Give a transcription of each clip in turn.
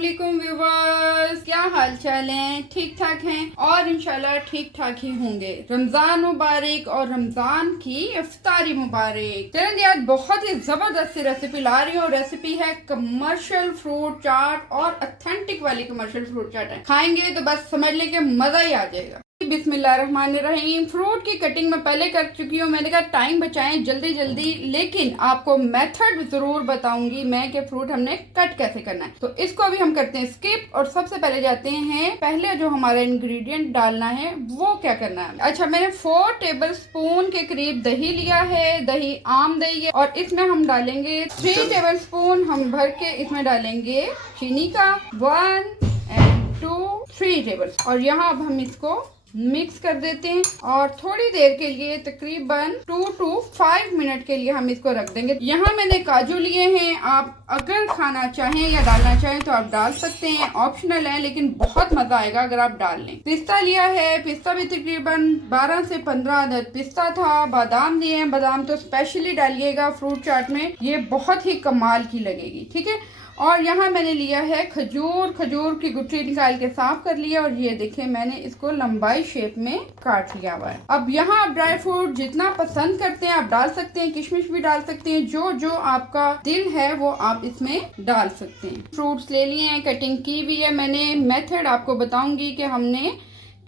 वालेकुम व्यूवर्स, क्या हाल चाल है? ठीक ठाक हैं और इंशाल्लाह ठीक ठाक ही होंगे। रमजान मुबारक और रमजान की इफ्तारी मुबारक। चलें जी, आज बहुत ही जबरदस्त सी रेसिपी ला रही हूँ। रेसिपी है कमर्शियल फ्रूट चाट और ऑथेंटिक वाली कमर्शियल फ्रूट चाट है। खाएंगे तो बस समझ लें कि मजा ही आ जाएगा। बिस्मिल्लाहिर्रहमानिर्रहीम। फ्रूट की कटिंग मैं पहले कर चुकी हूँ। मैंने कहा टाइम बचाएं जल्दी जल्दी, लेकिन आपको मेथड जरूर बताऊंगी मैं कि फ्रूट हमने कट कैसे करना है। तो इसको अभी हम करते हैं स्किप और सबसे पहले जाते हैं पहले जो हमारा इंग्रेडिएंट डालना है वो क्या करना है। अच्छा, मैंने 4 टेबल स्पून के करीब दही लिया है। दही आम दही है और इसमें हम डालेंगे 3 टेबल स्पून हम भर के इसमें डालेंगे चीनी का 1 and 2 3 टेबल। और यहाँ अब हम इसको मिक्स कर देते हैं और थोड़ी देर के लिए तकरीबन 2 to 5 मिनट के लिए हम इसको रख देंगे। यहाँ मैंने काजू लिए हैं, आप अगर खाना चाहें या डालना चाहें तो आप डाल सकते हैं, ऑप्शनल है, लेकिन बहुत मजा आएगा अगर आप डाल लें। पिस्ता लिया है, पिस्ता भी तकरीबन 12 से 15 अदद पिस्ता था। बादाम लिए हैं, बादाम तो स्पेशली डालिएगा फ्रूट चाट में, ये बहुत ही कमाल की लगेगी, ठीक है। और यहाँ मैंने लिया है खजूर। खजूर की गुठली निकाल के साफ कर लिया और ये देखें मैंने इसको लंबाई शेप में काट लिया हुआ है। अब यहाँ आप ड्राई फ्रूट जितना पसंद करते हैं आप डाल सकते हैं, किशमिश भी डाल सकते हैं, जो जो आपका दिल है वो आप इसमें डाल सकते हैं। फ्रूट्स ले लिए हैं, कटिंग की हुई है मैंने। मेथड आपको बताऊंगी कि हमने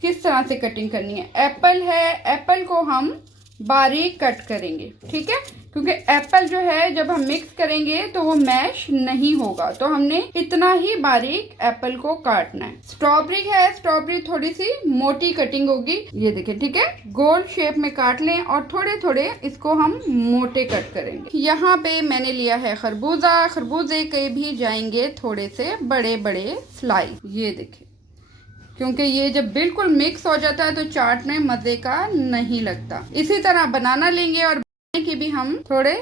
किस तरह से कटिंग करनी है। एप्पल है, एप्पल को हम बारीक कट करेंगे, ठीक है, क्योंकि एप्पल जो है जब हम मिक्स करेंगे तो वो मैश नहीं होगा, तो हमने इतना ही बारीक एप्पल को काटना है। स्ट्रॉबेरी है, स्ट्रॉबेरी थोड़ी सी मोटी कटिंग होगी, ये देखें, ठीक है, गोल शेप में काट लें और थोड़े थोड़े इसको हम मोटे कट करेंगे। यहाँ पे मैंने लिया है खरबूजा। खरबूजे के भी जाएंगे थोड़े से बड़े बड़े स्लाइस, ये देखें, क्योंकि ये जब बिल्कुल मिक्स हो जाता है तो चाट में मजे का नहीं लगता। इसी तरह बनाना लेंगे और बनाने की भी हम थोड़े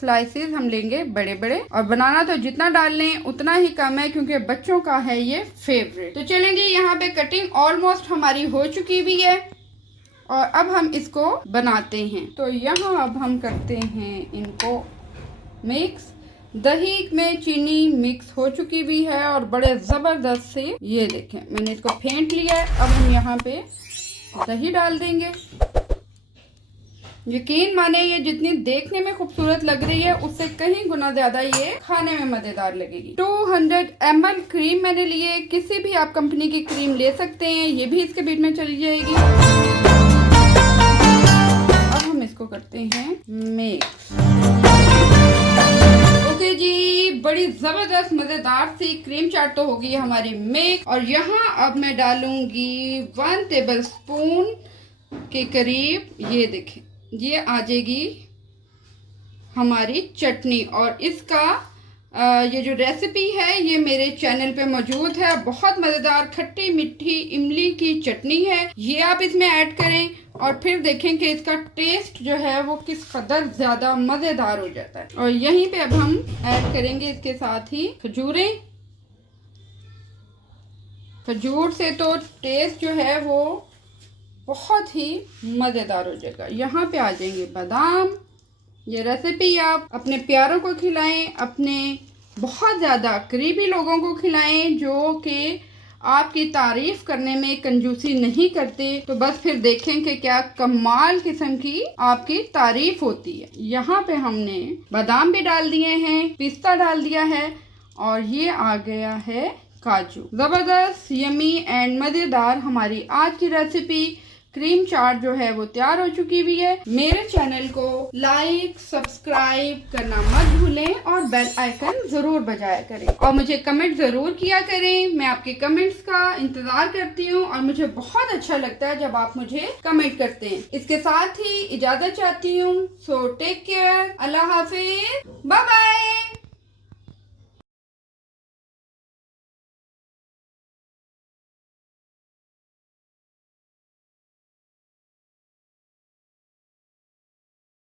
स्लाइसेस हम लेंगे बड़े बड़े, और बनाना तो जितना डाल लें उतना ही कम है क्योंकि बच्चों का है ये फेवरेट। तो चलें जी, यहाँ पे कटिंग ऑलमोस्ट हमारी हो चुकी भी है और अब हम इसको बनाते हैं। तो यहाँ अब हम करते हैं इनको मिक्स। दही में चीनी मिक्स हो चुकी भी है और बड़े ज़बरदस्त से, ये देखें मैंने इसको फेंट लिया है। अब हम यहाँ पे दही डाल देंगे। यकीन माने ये जितनी देखने में खूबसूरत लग रही है उससे कहीं गुना ज़्यादा ये खाने में मज़ेदार लगेगी। 200 ml क्रीम मैंने लिए, किसी भी आप कंपनी की क्रीम ले सकते हैं, ये भी इसके बीच में चली जाएगी। अब हम इसको करते हैं मिक्स। ओके जी, बड़ी जबरदस्त मजेदार सी क्रीम चाट तो होगी हमारी मिक्स। और यहाँ अब मैं डालूंगी 1 टेबल स्पून के करीब, ये देखें, ये आ जाएगी हमारी चटनी। और इसका ये जो रेसिपी है ये मेरे चैनल पे मौजूद है। बहुत मज़ेदार खट्टी मीठी इमली की चटनी है, ये आप इसमें ऐड करें और फिर देखें कि इसका टेस्ट जो है वो किस कदर ज़्यादा मज़ेदार हो जाता है। और यहीं पे अब हम ऐड करेंगे इसके साथ ही खजूरें। खजूर से तो टेस्ट जो है वो बहुत ही मज़ेदार हो जाएगा। यहाँ पे आ जाएंगे बादाम। ये रेसिपी आप अपने प्यारों को खिलाएं, अपने बहुत ज़्यादा करीबी लोगों को खिलाएं जो कि आपकी तारीफ करने में कंजूसी नहीं करते, तो बस फिर देखें कि क्या कमाल किस्म की आपकी तारीफ होती है। यहाँ पे हमने बादाम भी डाल दिए हैं, पिस्ता डाल दिया है और ये आ गया है काजू। ज़बरदस्त यमी एंड मज़ेदार हमारी आज की रेसिपी क्रीम चाट जो है वो तैयार हो चुकी भी है। मेरे चैनल को लाइक सब्सक्राइब करना मत भूलें और बेल आइकन जरूर बजाया करें और मुझे कमेंट जरूर किया करें। मैं आपके कमेंट्स का इंतजार करती हूँ और मुझे बहुत अच्छा लगता है जब आप मुझे कमेंट करते हैं। इसके साथ ही इजाजत चाहती हूँ। सो टेक केयर, अल्लाह हाफिज, बाय बाय।